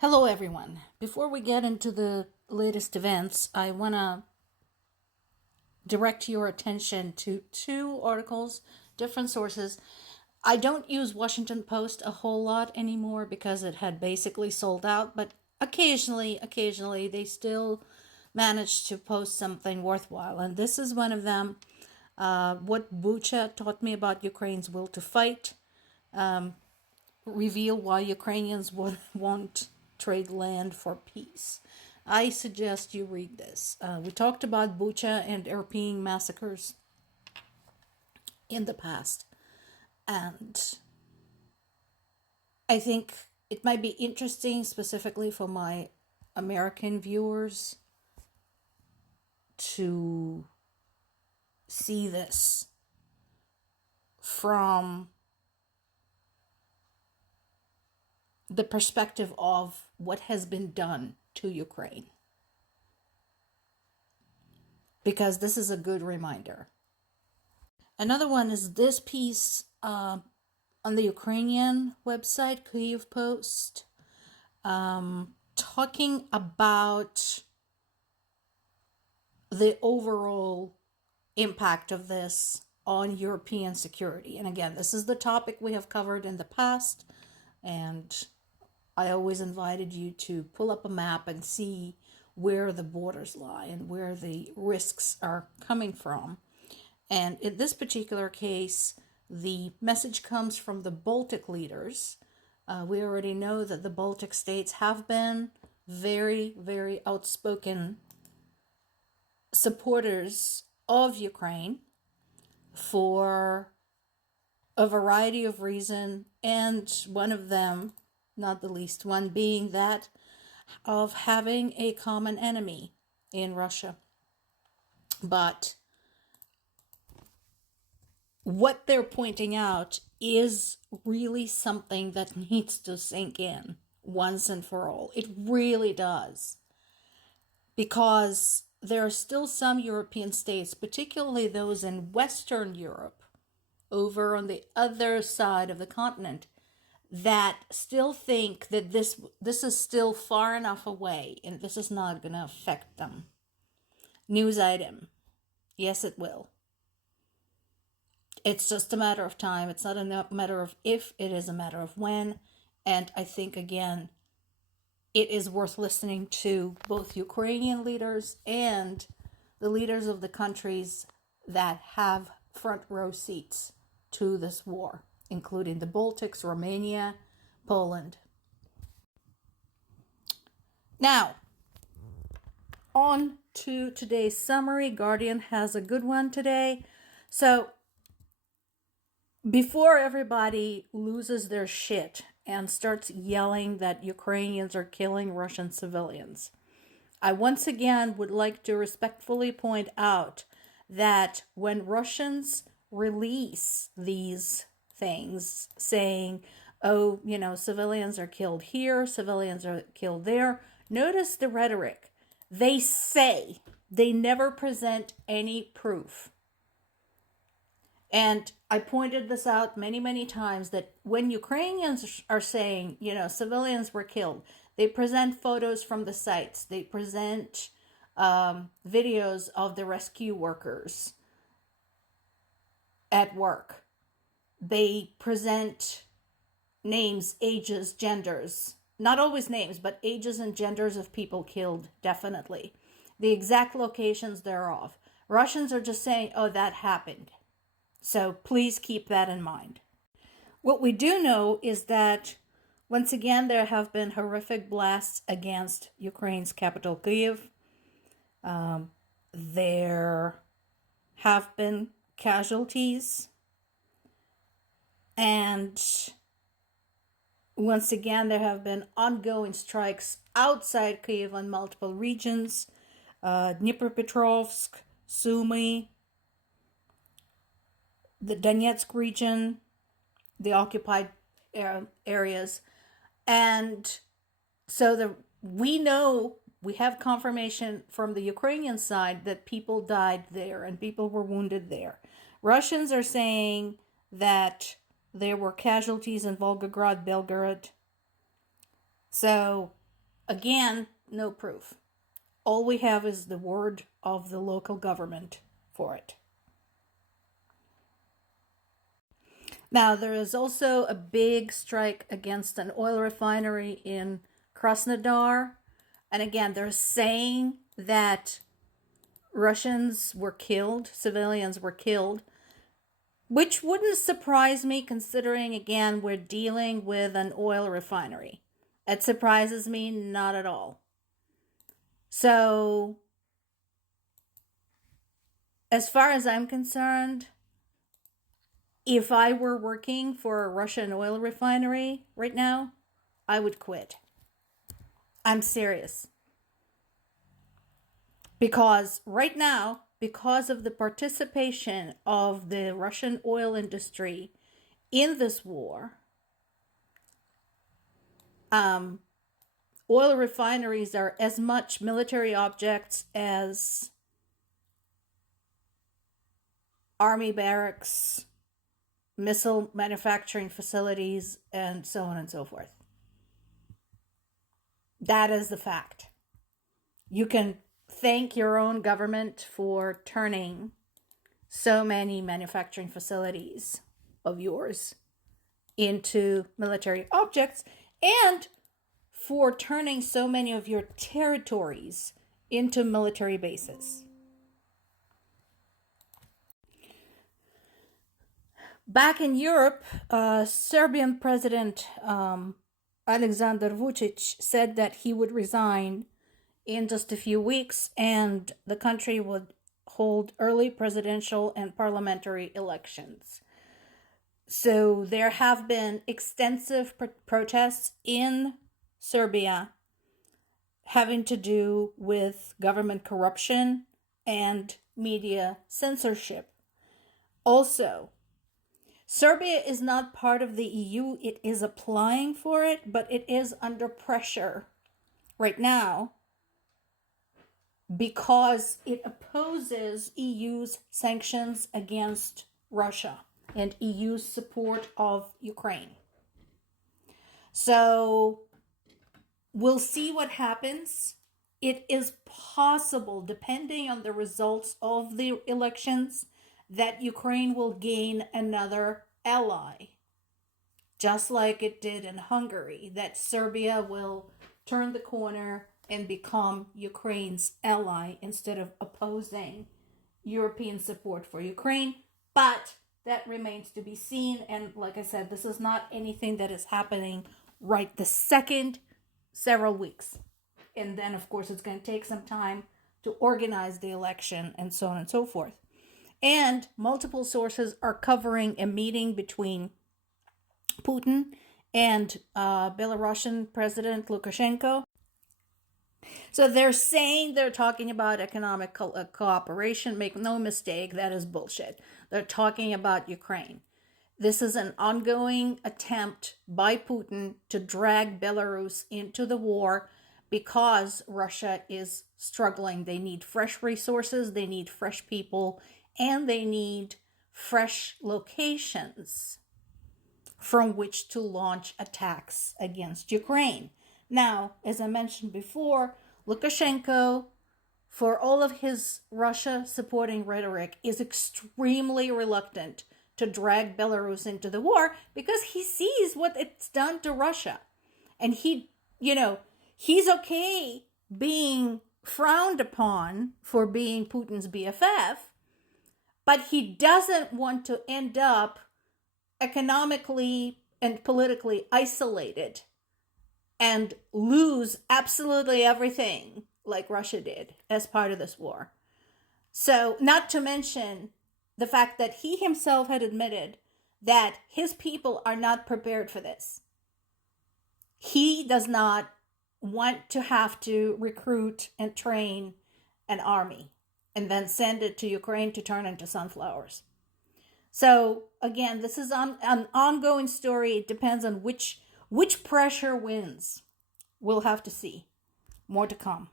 Hello, everyone. Before we get into the latest events, I want to direct your attention to two articles, different sources. I don't use Washington Post a whole lot anymore because it had basically sold out, but occasionally they still manage to post something worthwhile. And this is one of them. What Bucha taught me about Ukraine's will to fight. Reveal why Ukrainians won't trade land for peace. I suggest you read this. We talked about Bucha and Irpin massacres in the past, and I think it might be interesting, specifically for my American viewers, to see this from the perspective of what has been done to Ukraine. Because this is a good reminder. Another one is this piece on the Ukrainian website, Kyiv Post, talking about the overall impact of this on European security. And again, this is the topic we have covered in the past, and I always invited you to pull up a map and see where the borders lie and where the risks are coming from. And in this particular case, the message comes from the Baltic leaders. We already know that the Baltic states have been very, very outspoken supporters of Ukraine for a variety of reasons, and one of them, not the least one, being that of having a common enemy in Russia. But what they're pointing out is really something that needs to sink in once and for all. It really does. Because there are still some European states, particularly those in Western Europe, over on the other side of the continent, that still think that this is still far enough away and this is not going to affect them. News item. Yes, it will. It's just a matter of time. It's not a matter of if, it is a matter of when. And I think, again, it is worth listening to both Ukrainian leaders and the leaders of the countries that have front row seats to this war, including the Baltics, Romania, Poland. Now, on to today's summary. Guardian has a good one today. So, before everybody loses their shit and starts yelling that Ukrainians are killing Russian civilians, I once again would like to respectfully point out that when Russians release these things saying, oh, civilians are killed here, civilians are killed there, notice the rhetoric. They say, they never present any proof. And I pointed this out many, many times that when Ukrainians are saying, civilians were killed, they present photos from the sites. They present videos of the rescue workers at work. They present names, ages, genders. Not always names, but ages and genders of people killed, definitely. The exact locations thereof. Russians are just saying, oh, that happened. So please keep that in mind. What we do know is that, once again, there have been horrific blasts against Ukraine's capital, Kyiv. There have been casualties. And once again, there have been ongoing strikes outside Kyiv on multiple regions. Dnipropetrovsk, Sumy, the Donetsk region, the occupied areas. And so we know, we have confirmation from the Ukrainian side that people died there and people were wounded there. Russians are saying that there were casualties in Volgograd, Belgorod. So Again, no proof. All we have is the word of the local government for it. Now, there is also a big strike against an oil refinery in Krasnodar. And again, they're saying that Russians were killed, civilians were killed, which wouldn't surprise me considering, again, we're dealing with an oil refinery. It surprises me not at all. So, as far as I'm concerned, if I were working for a Russian oil refinery right now, I would quit. I'm serious. Because right now, because of the participation of the Russian oil industry in this war, oil refineries are as much military objects as army barracks, missile manufacturing facilities, and so on and so forth. That is the fact. You can thank your own government for turning so many manufacturing facilities of yours into military objects, and for turning so many of your territories into military bases. Back in Europe, Serbian President Alexander Vučić said that he would resign in just a few weeks and the country would hold early presidential and parliamentary elections. So there have been extensive protests in Serbia having to do with government corruption and media censorship. Also, Serbia is not part of the EU. It is applying for it, but it is under pressure right now because it opposes EU's sanctions against Russia and EU's support of Ukraine. So we'll see what happens. It is possible, depending on the results of the elections, that Ukraine will gain another ally, just like it did in Hungary, that Serbia will turn the corner and become Ukraine's ally instead of opposing European support for Ukraine. But that remains to be seen. And like I said, this is not anything that is happening right this second, several weeks. And then, of course, it's going to take some time to organize the election and so on and so forth. And multiple sources are covering a meeting between Putin and Belarusian President Lukashenko. So they're saying they're talking about economic cooperation. Make no mistake, that is bullshit. They're talking about Ukraine. This is an ongoing attempt by Putin to drag Belarus into the war because Russia is struggling. They need fresh resources, they need fresh people, and they need fresh locations from which to launch attacks against Ukraine. Now, as I mentioned before, Lukashenko, for all of his Russia supporting rhetoric, is extremely reluctant to drag Belarus into the war because he sees what it's done to Russia. And he's okay being frowned upon for being Putin's BFF, but he doesn't want to end up economically and politically isolated and lose absolutely everything like Russia did as part of this war. So, not to mention the fact that he himself had admitted that his people are not prepared for this. He does not want to have to recruit and train an army and then send it to Ukraine to turn into sunflowers. So again, this is an ongoing story. It depends on which pressure wins. We'll have to see. More to come.